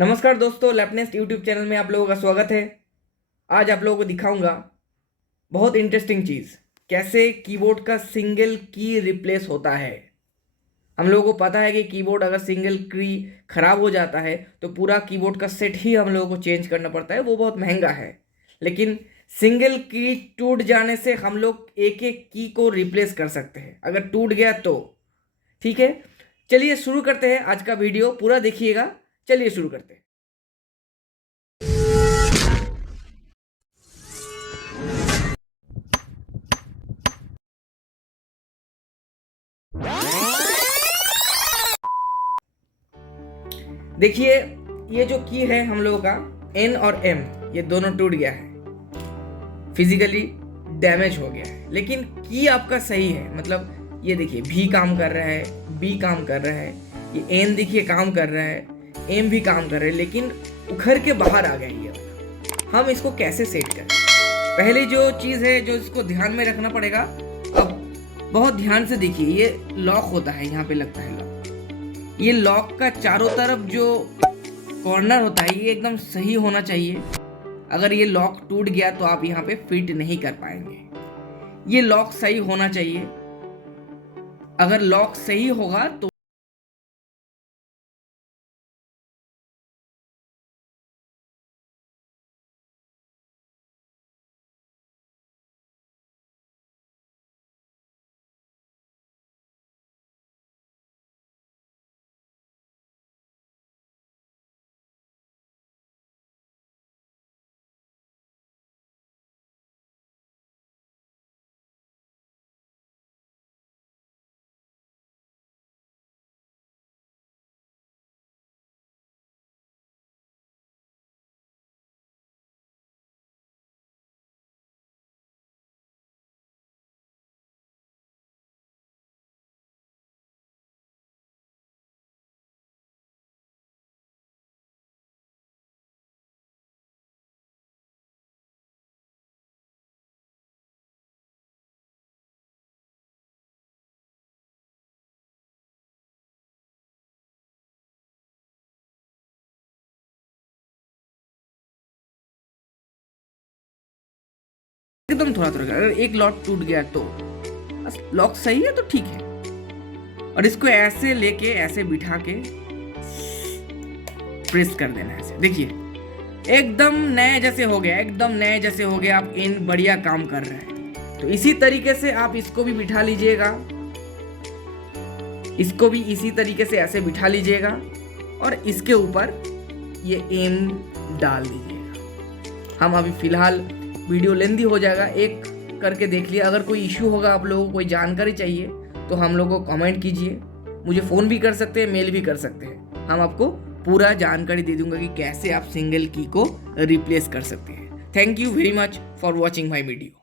नमस्कार दोस्तों, लैपनेस्ट YouTube channel में आप लोगों का स्वागत है। आज आप लोगों को दिखाऊंगा बहुत इंटरेस्टिंग चीज़, कैसे कीबोर्ड का सिंगल की रिप्लेस होता है। हम लोगों को पता है कि कीबोर्ड अगर सिंगल की खराब हो जाता है तो पूरा कीबोर्ड का सेट ही हम लोगों को चेंज करना पड़ता है, वो बहुत महंगा है। लेकिन सिंगल की टूट जाने से हम लोग एक एक की को रिप्लेस कर सकते हैं, अगर टूट गया तो। ठीक है, चलिए शुरू करते हैं आज का वीडियो, पूरा देखिएगा। चलिए शुरू करते हैं। देखिए, ये जो की है हम लोगों का एन और एम, ये दोनों टूट गया है, फिजिकली डैमेज हो गया है। लेकिन की आपका सही है, मतलब ये देखिए भी काम कर रहा है, बी काम कर रहा है, ये एन देखिए काम कर रहा है, एम भी काम कर रहा है, लेकिन उखड़ के बाहर आ गया ये। हम इसको कैसे सेट करें? पहली जो चीज़ है जो इसको ध्यान में रखना पड़ेगा, अब बहुत ध्यान से देखिए, ये लॉक होता है, यहाँ पे लगता है लॉक। ये लॉक का चारों तरफ जो कॉर्नर होता है ये एकदम सही होना चाहिए। अगर ये लॉक टूट गया तो आप यहाँ पे फिट नहीं कर पाएंगे। ये लॉक सही होना चाहिए। अगर लॉक सही होगा तो एकदम थोड़ा थोड़ा, अगर एक लॉक टूट गया तो बस लॉक सही है तो ठीक है। और इसको ऐसे लेके ऐसे बिठा के प्रेस कर देना है ऐसे। देखिए एकदम नए जैसे हो गया, एकदम नए जैसे हो गया। आप इन बढ़िया काम कर रहे हैं। तो इसी तरीके से आप इसको भी बिठा लीजिएगा, इसको भी इसी तरीके से ऐसे बिठा लीजिएगा और इसके ऊपर ये एम डाल दीजिएगा। हम अभी फिलहाल, वीडियो लेंदी हो जाएगा, एक करके देख लिया। अगर कोई इश्यू होगा, आप लोगों को कोई जानकारी चाहिए तो हम लोगों को कमेंट कीजिए। मुझे फ़ोन भी कर सकते हैं, मेल भी कर सकते हैं। हम आपको पूरा जानकारी दे दूंगा कि कैसे आप सिंगल की को रिप्लेस कर सकते हैं। Thank you very much for watching my video.